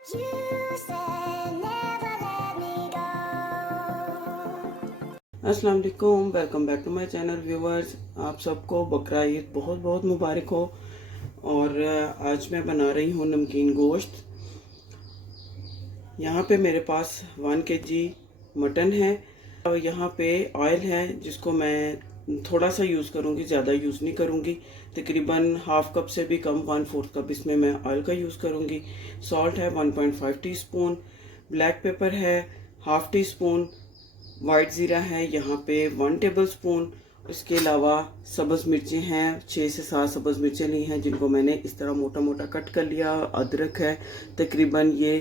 अस्सलाम वालेकुम, welcome back to my channel viewers. आप सबको बकरा ईद बहुत बहुत मुबारक हो। और आज मैं बना रही हूँ नमकीन गोश्त। यहाँ पे मेरे पास 1 kg मटन है और यहाँ पे ऑयल है जिसको मैं थोड़ा सा यूज़ करूँगी, ज़्यादा यूज़ नहीं करूँगी। तकरीबन हाफ कप से भी कम, 1/4 कप इसमें मैं ऑयल का यूज़ करूँगी। सॉल्ट है 1.5 टीस्पून, ब्लैक पेपर है हाफ टी स्पून, वाइट ज़ीरा है यहाँ पे 1 टेबल स्पून। इसके अलावा सब्ज़ मिर्चें हैं, 6 से 7 सब्ज़ मिर्चें ली हैं जिनको मैंने इस तरह मोटा मोटा कट कर लिया। अदरक है तकरीबन ये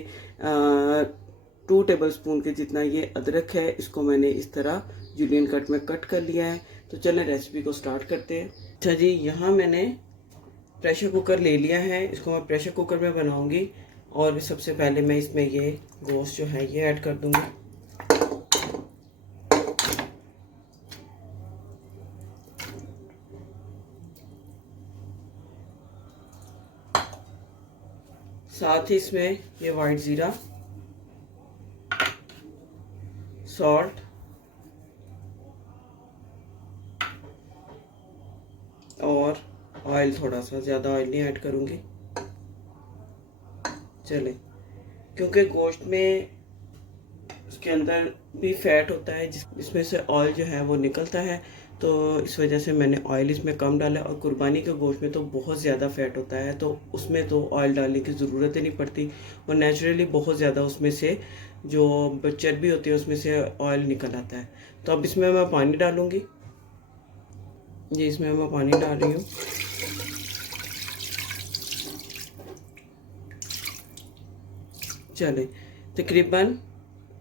2 टेबल स्पून के जितना ये अदरक है, इसको मैंने इस तरह जूलियन कट में कट कर लिया है। तो चलें रेसिपी को स्टार्ट करते हैं। अच्छा जी, यहाँ मैंने प्रेशर कुकर ले लिया है, इसको मैं प्रेशर कुकर में बनाऊंगी। और सबसे पहले मैं इसमें ये गोश्त जो है ये ऐड कर दूंगी। साथ ही इसमें ये वाइट ज़ीरा, सॉल्ट और ऑयल, थोड़ा सा, ज़्यादा ऑयल नहीं ऐड करूँगी। चलें, क्योंकि गोश्त में उसके अंदर भी फैट होता है जिसमें से ऑयल जो है वो निकलता है, तो इस वजह से मैंने ऑयल इसमें कम डाला। और कुर्बानी के गोश्त में तो बहुत ज़्यादा फैट होता है, तो उसमें तो ऑयल डालने की ज़रूरत ही नहीं पड़ती। और नेचुरली बहुत ज़्यादा उसमें से जो चर्बी होती है उसमें से ऑयल निकल आता है। तो अब इसमें मैं पानी डालूँगी। ये इसमें मैं पानी डाल रही हूँ। चलें, तकरीबन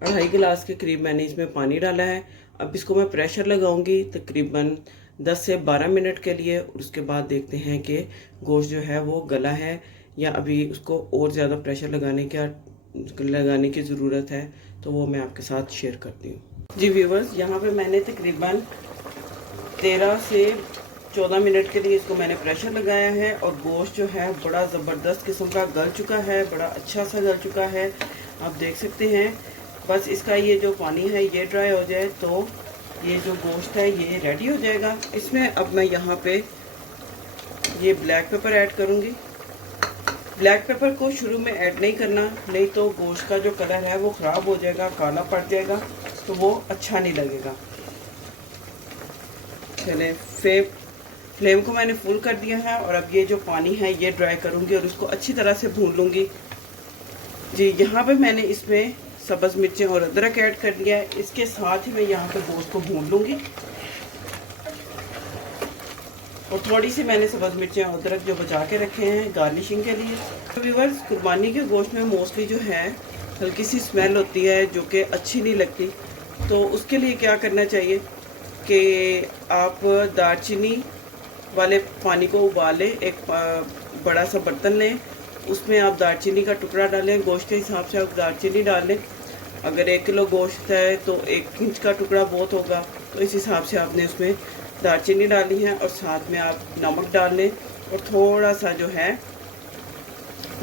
2.5 गिलास के करीब मैंने इसमें पानी डाला है। अब इसको मैं प्रेशर लगाऊंगी तकरीबन 10 से 12 मिनट के लिए। उसके बाद देखते हैं कि गोश्त जो है वो गला है या अभी उसको और ज़्यादा प्रेशर लगाने की ज़रूरत है, तो वो मैं आपके साथ शेयर करती हूँ। जी व्यूवर्स, यहाँ पे मैंने तकरीबन 13 से 14 मिनट के लिए इसको मैंने प्रेशर लगाया है और गोश्त जो है बड़ा ज़बरदस्त किस्म का गल चुका है, बड़ा अच्छा सा गल चुका है, आप देख सकते हैं। बस इसका ये जो पानी है ये ड्राई हो जाए तो ये जो गोश्त है ये रेडी हो जाएगा। इसमें अब मैं यहाँ पे ये ब्लैक पेपर ऐड करूँगी। ब्लैक पेपर को शुरू में ऐड नहीं करना, नहीं तो गोश्त का जो कलर है वो ख़राब हो जाएगा, काला पड़ जाएगा, तो वो अच्छा नहीं लगेगा। चलें, फ्लेम को मैंने फुल कर दिया है और अब ये जो पानी है ये ड्राई करूँगी और उसको अच्छी तरह से भून लूँगी। जी, यहाँ पे मैंने इसमें सब्ज़ मिर्चें और अदरक ऐड कर दिया है। इसके साथ ही मैं यहाँ पे गोश्त को भून लूँगी। और थोड़ी सी मैंने सब्ज़ मिर्चें और अदरक जो बचा के रखे हैं गार्निशिंग के लिए। तो व्यूअर्स, कुर्बानी के गोश्त में मोस्टली जो है हल्की सी स्मेल होती है जो कि अच्छी नहीं लगती। तो उसके लिए क्या करना चाहिए कि आप दालचीनी वाले पानी को उबालें, एक बड़ा सा बर्तन लें, उसमें आप दालचीनी का टुकड़ा डालें, गोश्त के हिसाब से आप दालचीनी डालें। अगर 1 किलो गोश्त है तो 1 इंच का टुकड़ा बहुत होगा, तो इस हिसाब से आपने उसमें दालचीनी डाली है। और साथ में आप नमक डाल लें और थोड़ा सा जो है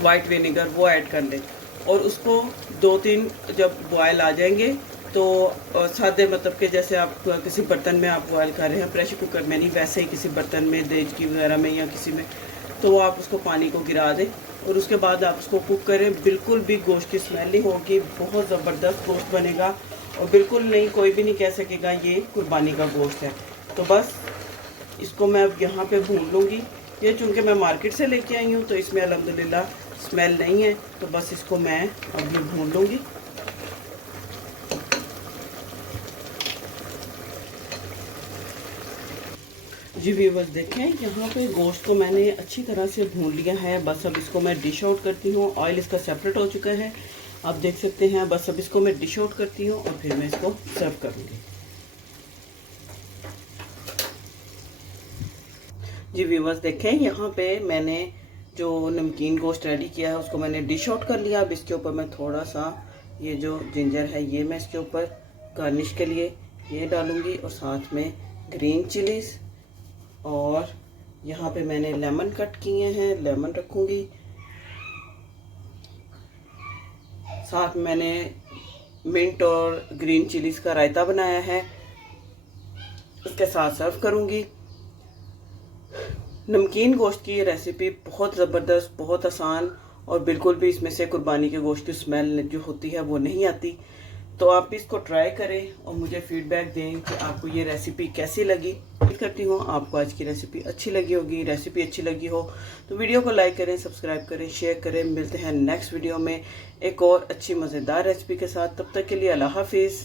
वाइट विनेगर वो ऐड कर लें। और उसको 2-3 जब बॉयल आ जाएंगे तो सादे, मतलब कि जैसे आप किसी बर्तन में आप बॉयल कर रहे हैं, प्रेशर कुकर में नहीं, वैसे ही किसी बर्तन में, देचकी वगैरह में या किसी में, तो आप उसको पानी को गिरा दें और उसके बाद आप उसको कुक करें। बिल्कुल भी गोश्त की स्मेल नहीं होगी, बहुत ज़बरदस्त गोश्त बनेगा और बिल्कुल नहीं, कोई भी नहीं कह सकेगा ये कुर्बानी का गोश्त है। तो बस इसको मैं अब यहाँ पे भून लूँगी। ये चूँकि मैं मार्केट से लेके आई हूँ तो इसमें अल्हम्दुलिल्लाह स्मेल नहीं है, तो बस इसको मैं अब ये भून लूँगी। जी व्यूअर्स, देखें यहाँ पे गोश्त को मैंने अच्छी तरह से भून लिया है। बस अब इसको मैं डिश आउट करती हूँ। ऑयल इसका सेपरेट हो चुका है, आप देख सकते हैं। बस अब इसको मैं डिश आउट करती हूँ और फिर मैं इसको सर्व करूँगी। जी व्यूअर्स, देखें यहाँ पे मैंने जो नमकीन गोश्त रेडी किया है उसको मैंने डिश आउट कर लिया। अब इसके ऊपर मैं थोड़ा सा ये जो जिंजर है ये मैं इसके ऊपर गार्निश के लिए ये डालूँगी और साथ में ग्रीन चिलीज़, और यहाँ पे मैंने लेमन कट किए हैं, लेमन रखूँगी। साथ मैंने मिंट और ग्रीन चिलीज का रायता बनाया है, इसके साथ सर्व करूँगी। नमकीन गोश्त की ये रेसिपी बहुत ज़बरदस्त, बहुत आसान और बिल्कुल भी इसमें से कुर्बानी के गोश्त की स्मेल जो होती है वो नहीं आती। तो आप भी इसको ट्राई करें और मुझे फीडबैक दें कि आपको ये रेसिपी कैसी लगी। उम्मीद करती हूँ आपको आज की रेसिपी अच्छी लगी होगी। रेसिपी अच्छी लगी हो तो वीडियो को लाइक करें, सब्सक्राइब करें, शेयर करें। मिलते हैं नेक्स्ट वीडियो में एक और अच्छी मज़ेदार रेसिपी के साथ। तब तक के लिए अल्लाह हाफिज़।